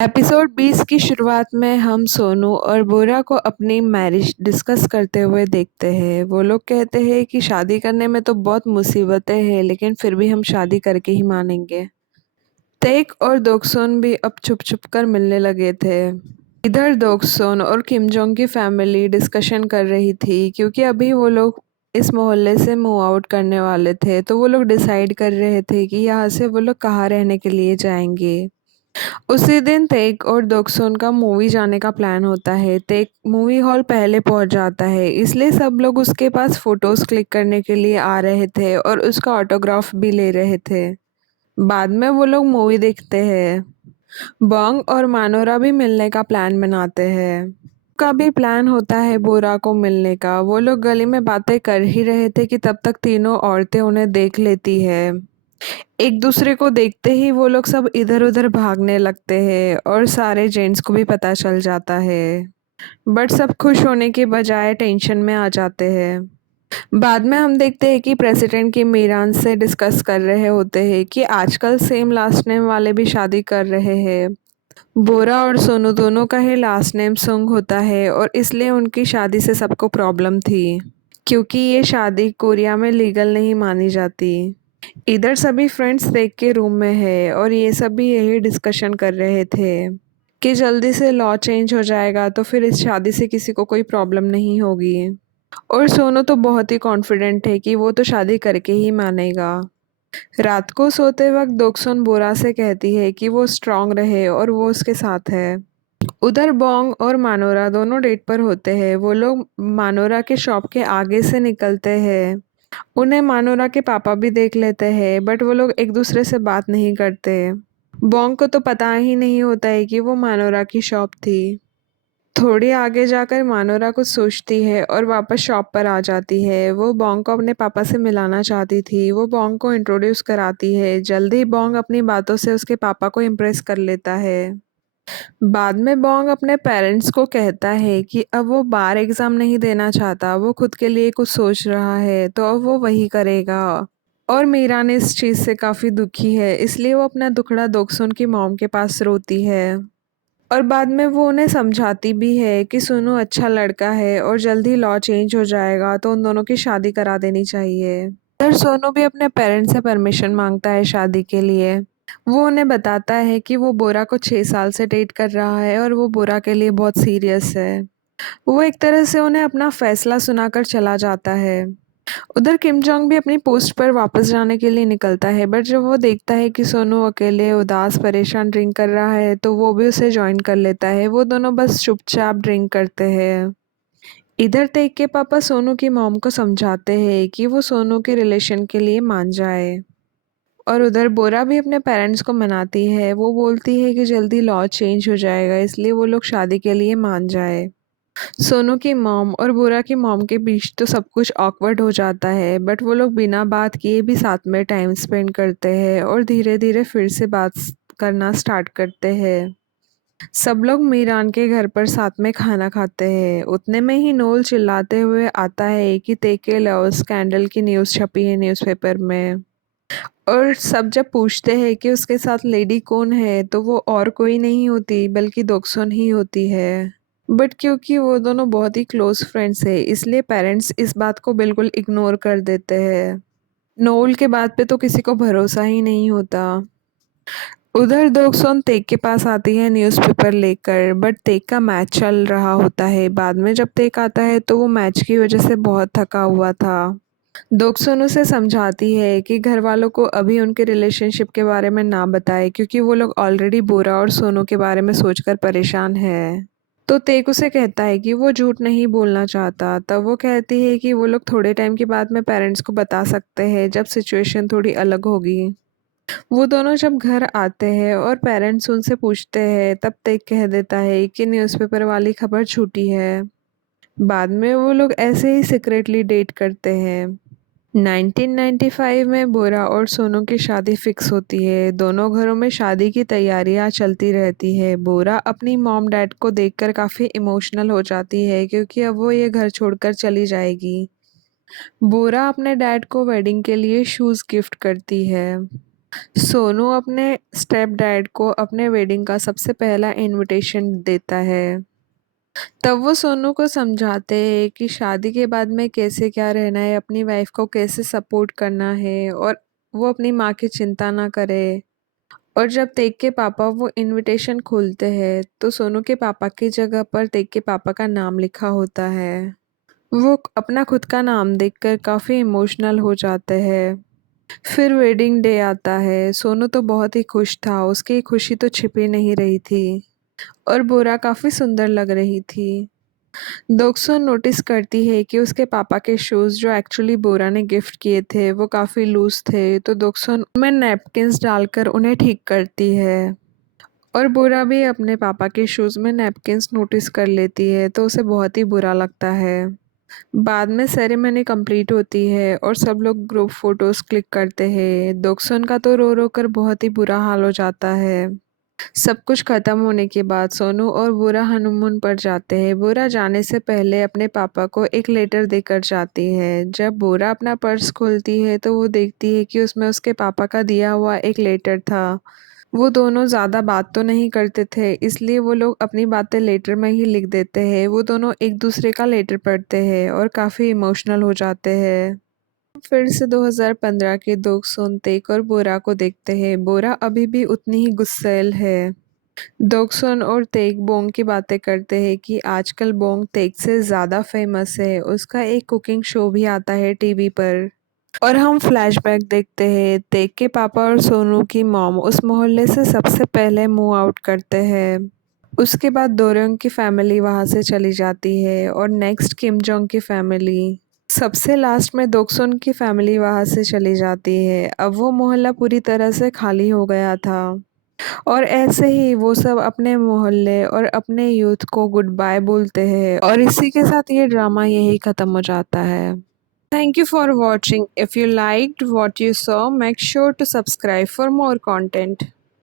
Episode 20 की शुरुआत में हम सोनू और बोरा को अपनी मैरिज डिस्कस करते हुए देखते हैं। वो लोग कहते हैं कि शादी करने में तो बहुत मुसीबतें हैं, लेकिन फिर भी हम शादी करके ही मानेंगे। तेक और दोक्सोन भी अब छुप छुप कर मिलने लगे थे। इधर दोक्सोन और किम जोंग की फैमिली डिस्कशन कर रही थी, क्योंकि अभी वो लोग इस मोहल्ले से मूव आउट करने वाले थे। तो वो लोग डिसाइड कर रहे थे कि यहाँ से वो लोग कहाँ रहने के लिए जाएंगे। उसी दिन तेक और दोक्सोन का मूवी जाने का प्लान होता है। तेक मूवी हॉल पहले पहुंच जाता है, इसलिए सब लोग उसके पास फोटोज क्लिक करने के लिए आ रहे थे और उसका ऑटोग्राफ भी ले रहे थे। बाद में वो लोग मूवी देखते हैं। बॉन्ग और मानोरा भी मिलने का प्लान बनाते हैं। का भी प्लान होता है बोरा को मिलने का। वो लोग गली में बातें कर ही रहे थे कि तब तक तीनों औरतें उन्हें देख लेती है। एक दूसरे को देखते ही वो लोग सब इधर उधर भागने लगते हैं और सारे जेंट्स को भी पता चल जाता है। बट सब खुश होने के बजाय टेंशन में आ जाते हैं। बाद में हम देखते हैं कि प्रेसिडेंट की मीरान से डिस्कस कर रहे होते हैं कि आजकल सेम लास्ट नेम वाले भी शादी कर रहे हैं। बोरा और सोनू दोनों का ही लास्ट नेम सुंग होता है और इसलिए उनकी शादी से सबको प्रॉब्लम थी, क्योंकि ये शादी कोरिया में लीगल नहीं मानी जाती। इधर सभी फ्रेंड्स देख के रूम में है और ये सब भी यही डिस्कशन कर रहे थे कि जल्दी से लॉ चेंज हो जाएगा तो फिर इस शादी से किसी को कोई प्रॉब्लम नहीं होगी। और सोनू तो बहुत ही कॉन्फिडेंट है कि वो तो शादी करके ही मानेगा। रात को सोते वक्त दोक्सुन बोरा से कहती है कि वो स्ट्रांग रहे और वो उसके साथ है। उधर बोंग और मानोरा दोनों डेट पर होते हैं। वो लोग मानोरा के शॉप के आगे से निकलते हैं। उन्हें मानोरा के पापा भी देख लेते हैं, बट वो लोग एक दूसरे से बात नहीं करते। बोंग को तो पता ही नहीं होता है कि वो मानोरा की शॉप थी। थोड़ी आगे जाकर मानोरा कुछ सोचती है और वापस शॉप पर आ जाती है। वो बोंग को अपने पापा से मिलाना चाहती थी। वो बोंग को इंट्रोड्यूस कराती है। जल्दी बोंग अपनी बातों से उसके पापा को इम्प्रेस कर लेता है। बाद में बोंग अपने पेरेंट्स को कहता है कि अब वो बार एग्ज़ाम नहीं देना चाहता, वो खुद के लिए कुछ सोच रहा है, तो अब वो वही करेगा। और मीरान इस चीज़ से काफ़ी दुखी है, इसलिए वो अपना दुखड़ा दोक्सुन की मॉम के पास रोती है। और बाद में वो उन्हें समझाती भी है कि सुनो अच्छा लड़का है और जल्दी लॉ चेंज हो जाएगा, तो उन दोनों की शादी करा देनी चाहिए। फिर सोनू भी अपने पेरेंट्स से परमिशन मांगता है शादी के लिए। वो उन्हें बताता है कि वो बोरा को 6 साल से डेट कर रहा है और वो बोरा के लिए बहुत सीरियस है। वो एक तरह से उन्हें अपना फैसला सुनाकर चला जाता है। उधर किम जोंग भी अपनी पोस्ट पर वापस जाने के लिए निकलता है, बट जब वो देखता है कि सोनू अकेले उदास परेशान ड्रिंक कर रहा है तो वो भी उसे ज्वाइन कर लेता है। वो दोनों बस चुपचाप ड्रिंक करते हैं। इधर तेक के पापा सोनू की मॉम को समझाते हैं कि वो सोनू के रिलेशन के लिए मान जाए। और उधर बोरा भी अपने पेरेंट्स को मनाती है। वो बोलती है कि जल्दी लॉ चेंज हो जाएगा, इसलिए वो लोग शादी के लिए मान जाए। सोनू की मॉम और बोरा की मॉम के बीच तो सब कुछ ऑकवर्ड हो जाता है, बट वो लोग बिना बात किए भी साथ में टाइम स्पेंड करते हैं और धीरे धीरे फिर से बात करना स्टार्ट करते हैं। सब लोग मीरान के घर पर साथ में खाना खाते हैं। उतने में ही नोल चिल्लाते हुए आता है कि तेके लव स्कैंडल की न्यूज़ छपी है न्यूज़पेपर में। और सब जब पूछते हैं कि उसके साथ लेडी कौन है, तो वो और कोई नहीं होती बल्कि दोक्सुन ही होती है। बट क्योंकि वो दोनों बहुत ही क्लोज फ्रेंड्स है, इसलिए पेरेंट्स इस बात को बिल्कुल इग्नोर कर देते हैं। नोल के बात पे तो किसी को भरोसा ही नहीं होता। उधर दोक्सुन तेक के पास आती है न्यूज़पेपर लेकर, बट तेक का मैच चल रहा होता है। बाद में जब तेक आता है तो वो मैच की वजह से बहुत थका हुआ था। दोक्सुन उसे समझाती है कि घर वालों को अभी उनके रिलेशनशिप के बारे में ना बताए, क्योंकि वो लोग ऑलरेडी बोरा और सोनू के बारे में सोचकर परेशान है। तो तेक उसे कहता है कि वो झूठ नहीं बोलना चाहता। तब वो कहती है कि वो लोग थोड़े टाइम के बाद में पेरेंट्स को बता सकते हैं, जब सिचुएशन थोड़ी अलग होगी। वो दोनों जब घर आते हैं और पेरेंट्स उनसे पूछते हैं, तब तेक कह देता है कि न्यूज़पेपर वाली खबर झूठी है। बाद में वो लोग ऐसे ही सीक्रेटली डेट करते हैं। 1995 में बोरा और सोनू की शादी फिक्स होती है। दोनों घरों में शादी की तैयारियां चलती रहती है। बोरा अपनी मॉम डैड को देखकर काफ़ी इमोशनल हो जाती है, क्योंकि अब वो ये घर छोड़कर चली जाएगी। बोरा अपने डैड को वेडिंग के लिए शूज़ गिफ्ट करती है। सोनू अपने स्टेप डैड को अपने वेडिंग का सबसे पहला इनविटेशन देता है। तब वो सोनू को समझाते हैं कि शादी के बाद में कैसे क्या रहना है, अपनी वाइफ को कैसे सपोर्ट करना है और वो अपनी माँ की चिंता ना करे। और जब तेग के पापा वो इनविटेशन खोलते हैं तो सोनू के पापा की जगह पर तेग के पापा का नाम लिखा होता है। वो अपना खुद का नाम देखकर काफ़ी इमोशनल हो जाते हैं। फिर वेडिंग डे आता है। सोनू तो बहुत ही खुश था, उसकी खुशी तो छिपी नहीं रही थी और बोरा काफ़ी सुंदर लग रही थी। दोक्सो नोटिस करती है कि उसके पापा के शूज़ जो एक्चुअली बोरा ने गिफ्ट किए थे वो काफ़ी लूज थे, तो दोक्सो उनमें नैपकिन्स डालकर उन्हें ठीक करती है। और बोरा भी अपने पापा के शूज़ में नैपकिन्स नोटिस कर लेती है, तो उसे बहुत ही बुरा लगता है। बाद में सेरेमनी कंप्लीट होती है और सब लोग ग्रुप फोटोज क्लिक करते हैं। दोक्सुन का तो रो रो कर बहुत ही बुरा हाल हो जाता है। सब कुछ खत्म होने के बाद सोनू और बोरा हनीमून पर जाते हैं। बोरा जाने से पहले अपने पापा को एक लेटर देकर जाती है। जब बोरा अपना पर्स खोलती है तो वो देखती है कि उसमें उसके पापा का दिया हुआ एक लेटर था। वो दोनों ज़्यादा बात तो नहीं करते थे, इसलिए वो लोग अपनी बातें लेटर में ही लिख देते हैं। वो दोनों एक दूसरे का लेटर पढ़ते हैं और काफ़ी इमोशनल हो जाते हैं। फिर से 2015 के दोगसोन तेक और बोरा को देखते हैं। बोरा अभी भी उतनी ही गुस्सैल है। दोगसोन और तेक बोंग की बातें करते हैं कि आजकल बोंग तेक से ज़्यादा फेमस है। उसका एक कुकिंग शो भी आता है टीवी पर। और हम फ्लैशबैक देखते हैं। तेग के पापा और सोनू की मॉम उस मोहल्ले से सबसे पहले मूव आउट करते हैं। उसके बाद दोरंग की फैमिली वहाँ से चली जाती है और नेक्स्ट किम जोंग की फैमिली। सबसे लास्ट में दोक्सुन की फैमिली वहाँ से चली जाती है। अब वो मोहल्ला पूरी तरह से खाली हो गया था और ऐसे ही वो सब अपने मोहल्ले और अपने यूथ को गुड बाय बोलते हैं और इसी के साथ ये ड्रामा यही ख़त्म हो जाता है। Thank you for watching. If you liked what you saw, make sure to subscribe for more content.